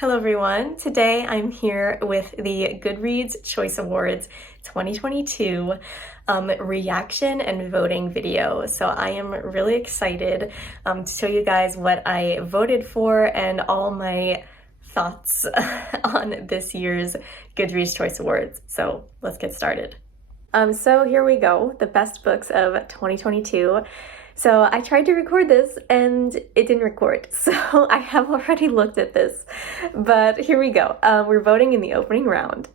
Hello everyone. Today I'm here with the Goodreads Choice Awards 2022 reaction and voting video. So I am really excited to show you guys what I voted for and all my thoughts on this year's Goodreads Choice Awards. So let's get started. So here we go, the best books of 2022. So I tried to record this and it didn't record, so I have already looked at this, but here we go. We're voting in the opening round.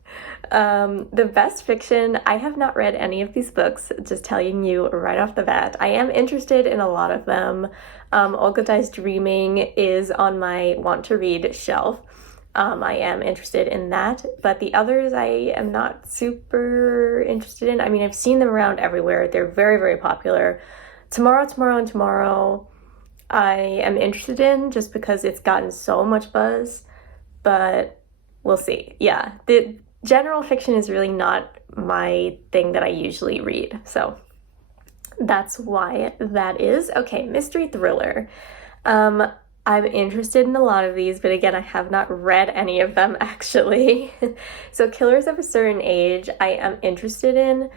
The best fiction, I have not read any of these books, just telling you right off the bat. I am interested in a lot of them. Olga Dies Dreaming is on my want to read shelf. I am interested in that, but the others I am not super interested in. I mean, I've seen them around everywhere. They're very, very popular. Tomorrow, I am interested in just because it's gotten so much buzz, but we'll see. Yeah, the general fiction is really not my thing that I usually read, so that's why that is. Okay, mystery thriller. I'm interested in a lot of these, but again, I have not read any of them actually. So Killers of a Certain Age, I am interested in.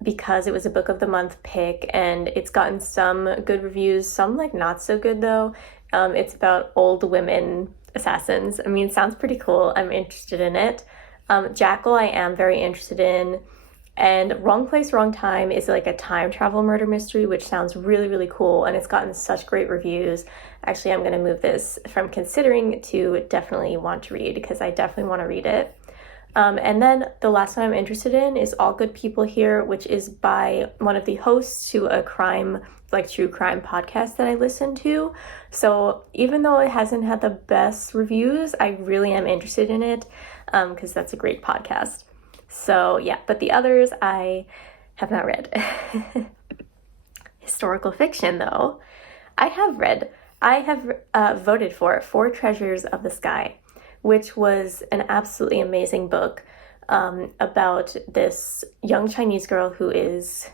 Because it was a book of the month pick and it's gotten some good reviews, some like not so good though. It's about old women assassins. I mean, it sounds pretty cool. I'm interested in it. Jackal I am very interested in. And Wrong Place, Wrong Time is like a time travel murder mystery, which sounds really, really cool. And it's gotten such great reviews. Actually, I'm going to move this from considering to definitely want to read because I definitely want to read it. And then the last one I'm interested in is All Good People Here, which is by one of the hosts to a crime, like true crime podcast that I listen to. So even though it hasn't had the best reviews, I really am interested in it because that's a great podcast. So yeah, but the others I have not read. Historical fiction though, I have voted for Four Treasures of the Sky, which was an absolutely amazing book about this young Chinese girl who is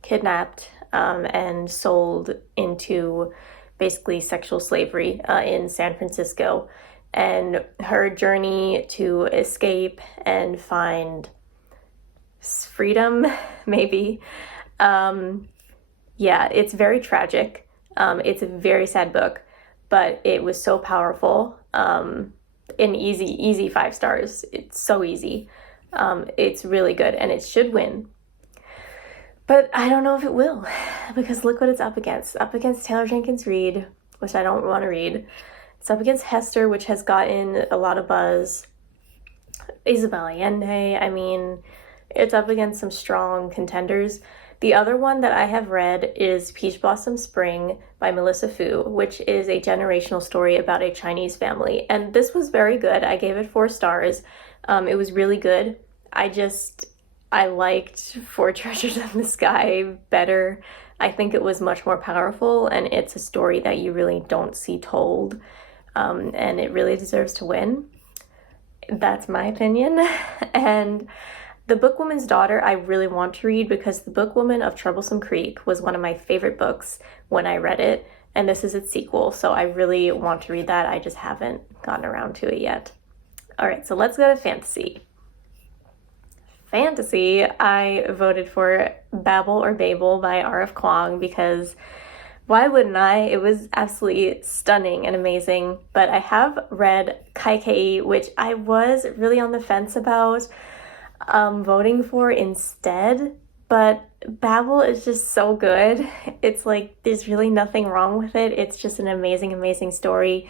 kidnapped and sold into basically sexual slavery in San Francisco, and her journey to escape and find freedom, maybe. Yeah, it's very tragic. It's a very sad book, but it was so powerful. An easy 5 stars. It's so easy. It's really good and it should win. But I don't know if it will because look what it's up against. Up against Taylor Jenkins Reid, which I don't want to read. It's up against Hester, which has gotten a lot of buzz. Isabel Allende. I mean, it's up against some strong contenders. The other one that I have read is Peach Blossom Spring by Melissa Fu, which is a generational story about a Chinese family. And this was very good. I gave it 4 stars. It was really good. I liked Four Treasures of the Sky better. I think it was much more powerful and it's a story that you really don't see told. And it really deserves to win. That's my opinion. And The Bookwoman's Daughter I really want to read because The Bookwoman of Troublesome Creek was one of my favorite books when I read it, and this is its sequel, so I really want to read that. I just haven't gotten around to it yet. All right, so let's go to fantasy. Fantasy, I voted for Babel or Babel by R.F. Kuang because why wouldn't I? It was absolutely stunning and amazing, but I have read Kai, which I was really on the fence about voting for instead, but Babel is just so good. It's like there's really nothing wrong with it. It's just an amazing story.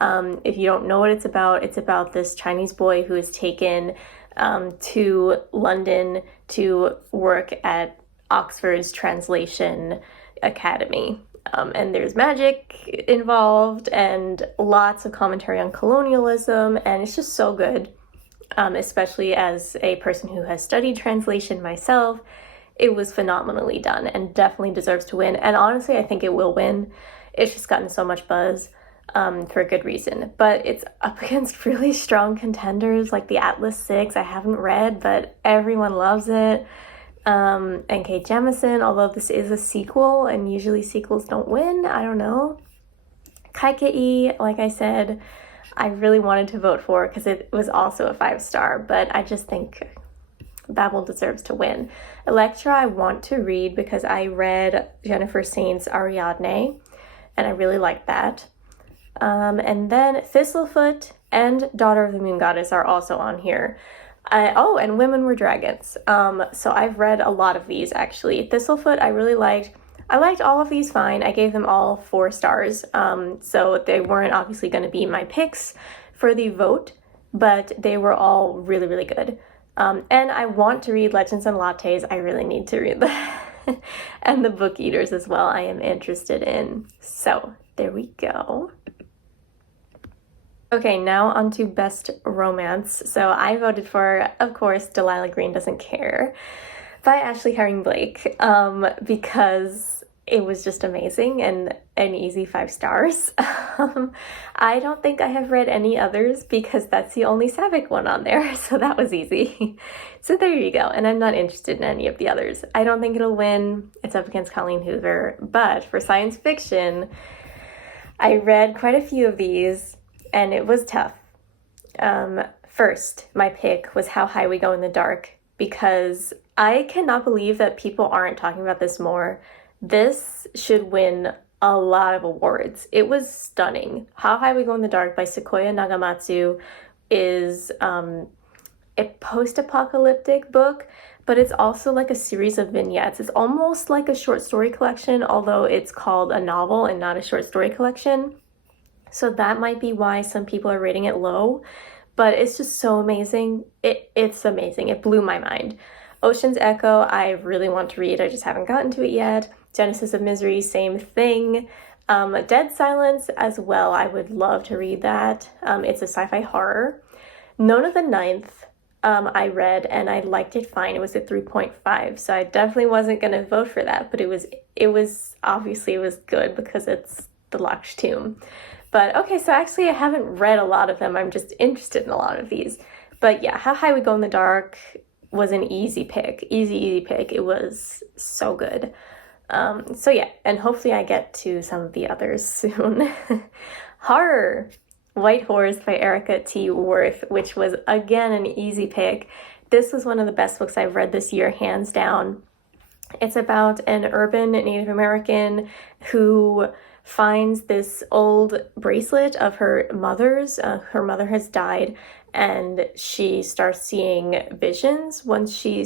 If you don't know what it's about this Chinese boy who is taken to London to work at Oxford's Translation Academy. And there's magic involved and lots of commentary on colonialism, and it's just so good. Especially as a person who has studied translation myself, it was phenomenally done and definitely deserves to win. And honestly, I think it will win. It's just gotten so much buzz for a good reason. But it's up against really strong contenders like the Atlas 6 I haven't read, but everyone loves it. And Kate Jemisin, although this is a sequel and usually sequels don't win, I don't know. Kaikei, like I said, I really wanted to vote for because it was also a 5-star, but I just think Babel deserves to win. Electra I want to read because I read Jennifer Saint's Ariadne, and I really liked that. And then Thistlefoot and Daughter of the Moon Goddess are also on here. And Women Were Dragons. So I've read a lot of these, actually. Thistlefoot I really liked. I liked all of these fine. I gave them all 4 stars. So they weren't obviously going to be my picks for the vote, but they were all really, really good. And I want to read Legends and Lattes. I really need to read that. And The Book Eaters as well, I am interested in. So there we go. Okay, now on to Best Romance. So I voted for, of course, Delilah Green Doesn't Care by Ashley Herring Blake, because it was just amazing and an easy 5 stars. I don't think I have read any others because that's the only Savick one on there, so that was easy. So there you go, and I'm not interested in any of the others. I don't think it'll win. It's up against Colleen Hoover, but for science fiction, I read quite a few of these, and it was tough. First, my pick was How High We Go in the Dark, because I cannot believe that people aren't talking about this more. This should win a lot of awards. It was stunning. How High We Go in the Dark by Sequoia Nagamatsu is a post-apocalyptic book, but it's also like a series of vignettes. It's almost like a short story collection, although it's called a novel and not a short story collection. So that might be why some people are rating it low, but it's just so amazing. It's amazing. It blew my mind. Ocean's Echo, I really want to read. I just haven't gotten to it yet. Genesis of Misery, same thing. Dead Silence as well. I would love to read that. It's a sci-fi horror. Nona the Ninth, I read and I liked it fine. It was a 3.5, so I definitely wasn't going to vote for that, but it was obviously it was good because it's the Laksh Tomb. But okay, so actually I haven't read a lot of them. I'm just interested in a lot of these. But yeah, How High We Go in the Dark was an easy pick. Easy pick. It was so good. So yeah, and hopefully I get to some of the others soon. Horror. White Horse by Erica T. Worth, which was again an easy pick. This was one of the best books I've read this year, hands down. It's about an urban Native American who finds this old bracelet of her mother's. Her mother has died, and she starts seeing visions once she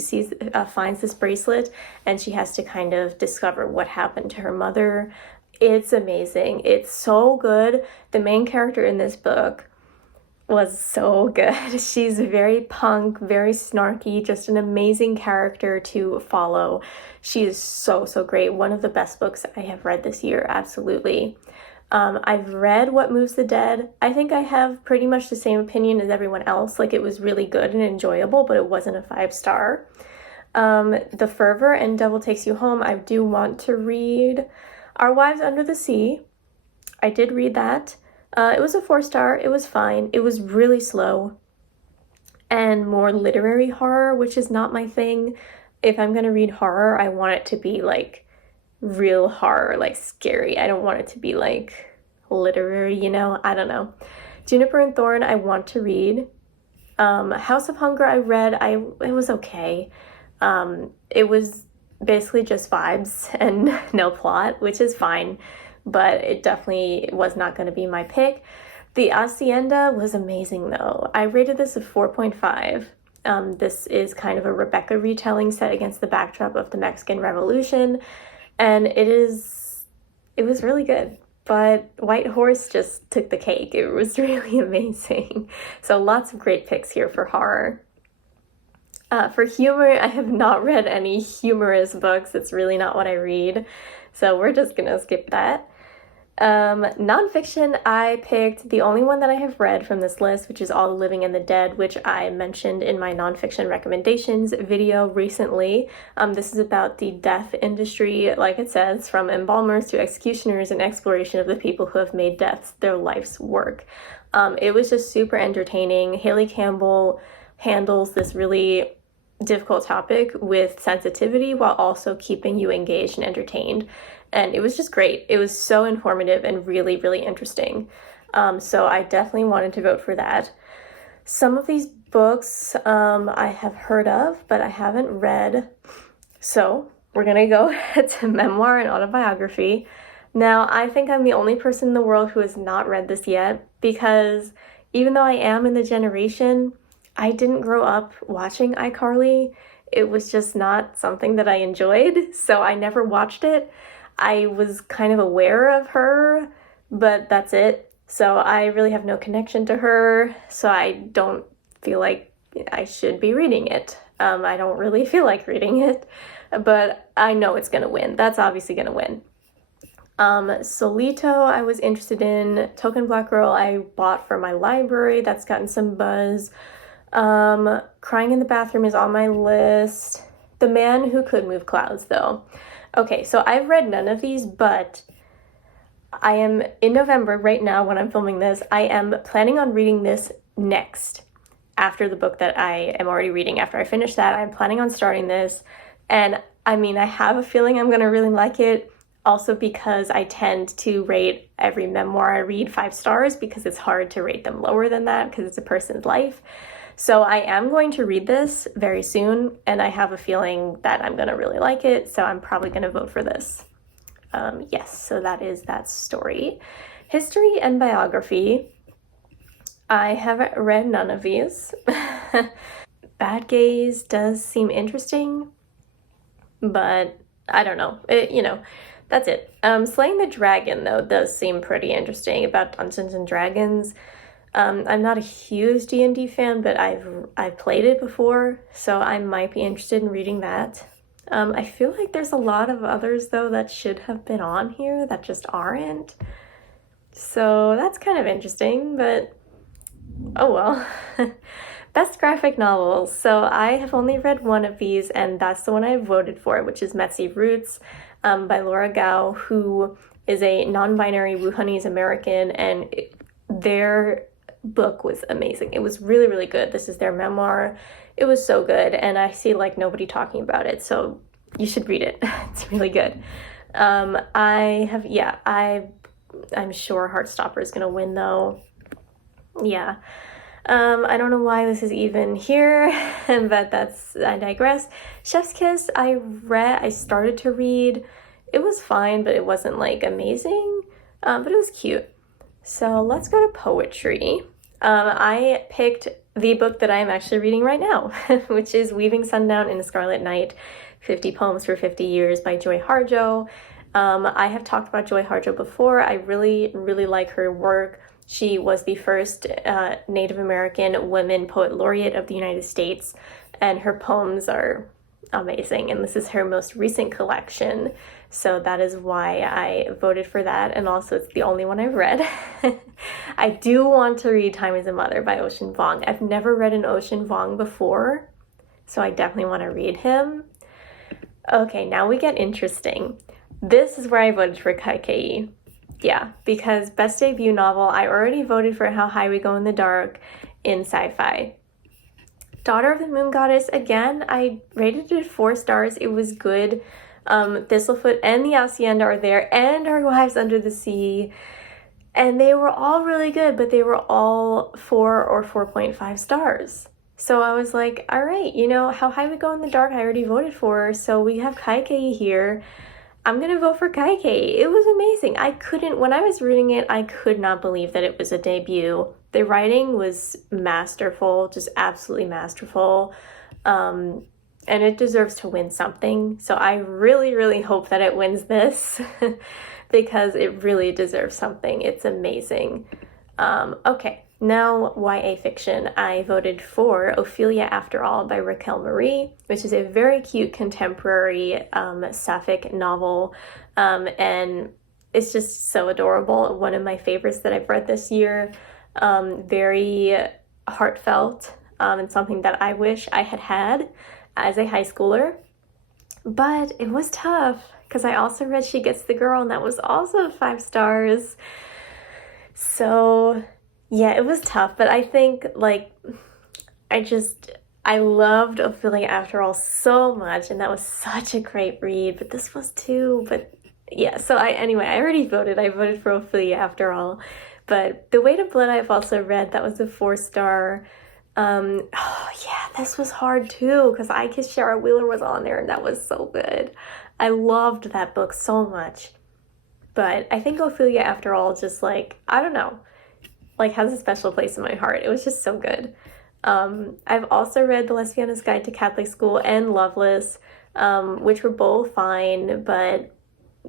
finds this bracelet, and she has to kind of discover what happened to her mother. It's amazing. It's so good. The main character in this book was so good. She's very punk, very snarky, just an amazing character to follow. She is so great. One of the best books I have read this year, absolutely. I've read What Moves the Dead. I think I have pretty much the same opinion as everyone else. Like, it was really good and enjoyable, but it wasn't a 5-star. The Fervor and Devil Takes You Home, I do want to read. Our Wives Under the Sea, I did read that. It was a 4-star. It was fine. It was really slow and more literary horror, which is not my thing. If I'm going to read horror, I want it to be like real horror, like scary. I don't want it to be like literary, you know? I don't know. Juniper and Thorn, I want to read. House of Hunger, I read. It was okay. It was basically just vibes and no plot, which is fine, but it definitely was not going to be my pick. The Hacienda was amazing though. I rated this a 4.5. This is kind of a Rebecca retelling set against the backdrop of the Mexican Revolution, and it was really good. But White Horse just took the cake. It was really amazing. So lots of great picks here for horror. For humor, I have not read any humorous books. It's really not what I read, so we're just gonna skip that. Nonfiction, I picked the only one that I have read from this list, which is All the Living and the Dead, which I mentioned in my nonfiction recommendations video recently. This is about the death industry, like it says, from embalmers to executioners, and exploration of the people who have made death their life's work. It was just super entertaining. Haley Campbell handles this really difficult topic with sensitivity while also keeping you engaged and entertained. And it was just great. It was so informative and really, really interesting. So I definitely wanted to vote for that. Some of these books I have heard of, but I haven't read. So we're gonna go to Memoir and Autobiography. Now, I think I'm the only person in the world who has not read this yet, because even though I am in the generation, I didn't grow up watching iCarly. It was just not something that I enjoyed, so I never watched it. I was kind of aware of her, but that's it. So I really have no connection to her, so I don't feel like I should be reading it. I don't really feel like reading it, but I know it's gonna win. That's obviously gonna win. Solito, I was interested in. Token Black Girl, I bought for my library. That's gotten some buzz. Crying in the Bathroom is on my list. The Man Who Could Move Clouds, though. Okay, so I've read none of these, but I am in November right now when I'm filming this. I am planning on reading this next, after the book that I am already reading. After I finish that, I'm planning on starting this. And I mean, I have a feeling I'm gonna really like it. Also because I tend to rate every memoir I read 5 stars, because it's hard to rate them lower than that because it's a person's life. So I am going to read this very soon, and I have a feeling that I'm gonna really like it, so I'm probably gonna vote for this. Yes, so that is that story. History and biography. I haven't read none of these. Bad Gaze does seem interesting, but I don't know. That's it. Slaying the Dragon, though, does seem pretty interesting, about Dungeons and Dragons. I'm not a huge D&D fan, but I've played it before, so I might be interested in reading that. I feel like there's a lot of others, though, that should have been on here that just aren't. So that's kind of interesting, but oh well. Best graphic novels. So I have only read one of these, and that's the one I voted for, which is Messy Roots by Laura Gao, who is a non-binary Wuhanese American, and their book was amazing. It was really, really good. This is their memoir. It was so good, and I see like nobody talking about it, so you should read it. It's really good. I'm sure Heartstopper is gonna win, though. Yeah. I don't know why this is even here, but I digress. Chef's Kiss, I started to read. It was fine, but it wasn't like amazing, but it was cute. So let's go to poetry. I picked the book that I'm actually reading right now, which is Weaving Sundown in a Scarlet Night, 50 Poems for 50 Years by Joy Harjo. I have talked about Joy Harjo before. I really, really like her work. She was the first Native American woman poet laureate of the United States, and her poems are amazing, and this is her most recent collection, so that is why I voted for that, and also it's the only one I've read. I do want to read Time is a Mother by Ocean Vuong. I've never read an Ocean Vuong before, so I definitely want to read him. Okay, now we get interesting. This is where I voted for Kai Kei. Yeah, because best debut novel, I already voted for How High We Go in the Dark in Sci-fi. Daughter of the Moon Goddess, again, I rated it 4 stars. It was good. Thistlefoot and the Hacienda are there, and Our Wives Under the Sea, and they were all really good, but they were all 4 or 4.5 stars. So I was like, all right, How High We Go in the Dark, I already voted for, so we have Kai Kei here. I'm gonna vote for Kai Kei. It was amazing. When I was reading it, I could not believe that it was a debut. The writing was masterful, just absolutely masterful. And it deserves to win something. So I really, really hope that it wins this because it really deserves something. It's amazing. Okay, now YA fiction. I voted for Ophelia After All by Raquel Marie, which is a very cute contemporary sapphic novel, and it's just so adorable. One of my favorites that I've read this year. Very heartfelt, and something that I wish I had had as a high schooler. But it was tough because I also read She Gets the Girl, and that was also 5 stars. So yeah, it was tough, but I think I loved Ophelia After All so much, and that was such a great read, but this was too. But yeah, so I already voted. I voted for Ophelia After All, But The Weight of Blood I've also read. That was a 4-star. Oh yeah, this was hard too because I Kissed Shara Wheeler was on there and that was so good. I loved that book so much. But I think Ophelia, after all, just like, I don't know, like has a special place in my heart. It was just so good. I've also read The Lesbiana's Guide to Catholic School and Loveless, which were both fine, but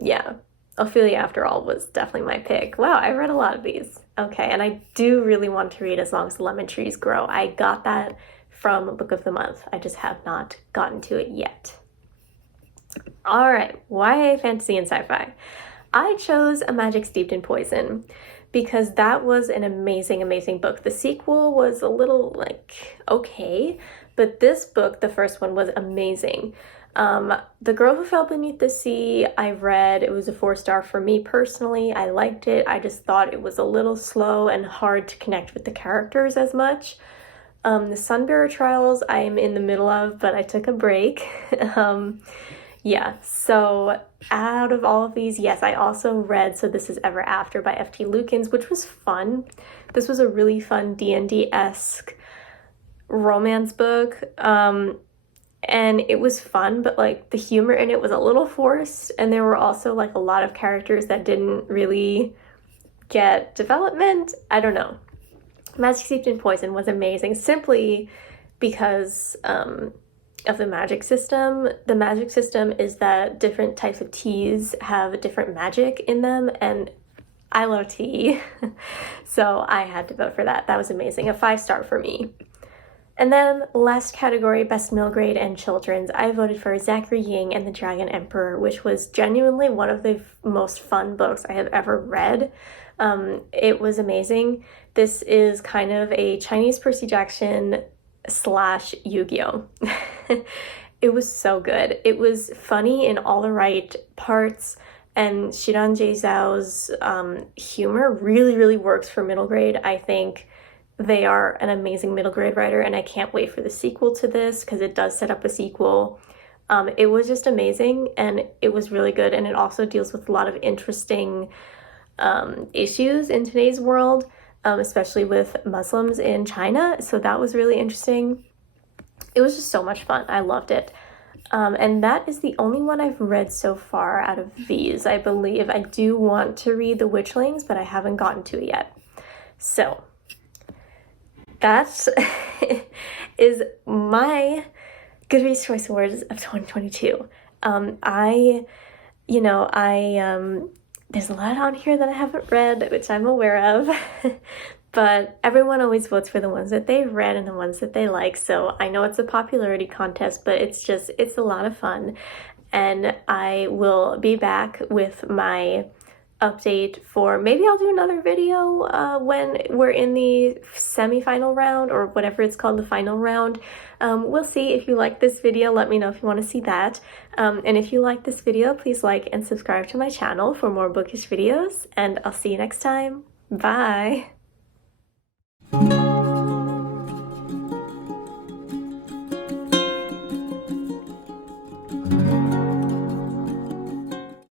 yeah, Ophelia, after all, was definitely my pick. Wow, I read a lot of these. Okay, and I do really want to read As Long as the Lemon Trees Grow. I got that from Book of the Month. I just have not gotten to it yet. All right, YA fantasy and sci-fi. I chose A Magic Steeped in Poison because that was an amazing, amazing book. The sequel was a little like okay, but this book, the first one, was amazing. The Girl Who Fell Beneath the Sea, I read. It was a 4-star for me personally. I liked it. I just thought it was a little slow and hard to connect with the characters as much. The Sunbearer Trials, I am in the middle of, but I took a break. Yeah, so out of all of these, yes, I also read So This Is Ever After by F.T. Lukens, which was fun. This was a really fun D&D-esque romance book. And it was fun, but like the humor in it was a little forced, and there were also like a lot of characters that didn't really get development. I don't know. Magic Steeped in Poison was amazing simply because of the magic system. The magic system is that different types of teas have different magic in them, and I love tea. So I had to vote for that. That was amazing. A 5-star for me. And then last category, Best Middle Grade and Children's. I voted for Zachary Ying and the Dragon Emperor, which was genuinely one of the most fun books I have ever read. It was amazing. This is kind of a Chinese Percy Jackson / Yu-Gi-Oh! It was so good. It was funny in all the right parts, and Shiran Jie Zhao's humor really, really works for middle grade. I think they are an amazing middle grade writer, and I can't wait for the sequel to this because it does set up a sequel. It was just amazing, and it was really good, and it also deals with a lot of interesting issues in today's world, especially with Muslims in China, so that was really interesting. It was just so much fun. I loved it. And that is the only one I've read so far out of these, I believe. I do want to read The Witchlings, but I haven't gotten to it yet. So that is my Goodreads Choice Awards of 2022. There's a lot on here that I haven't read, which I'm aware of, but everyone always votes for the ones that they've read and the ones that they like, so I know it's a popularity contest, but it's a lot of fun, and I will be back with my update for, maybe I'll do another video when we're in the semi-final round, or whatever it's called, the final round. We'll see. If you like this video, let me know if you want to see that. And if you like this video, please like and subscribe to my channel for more bookish videos, and I'll see you next time. Bye!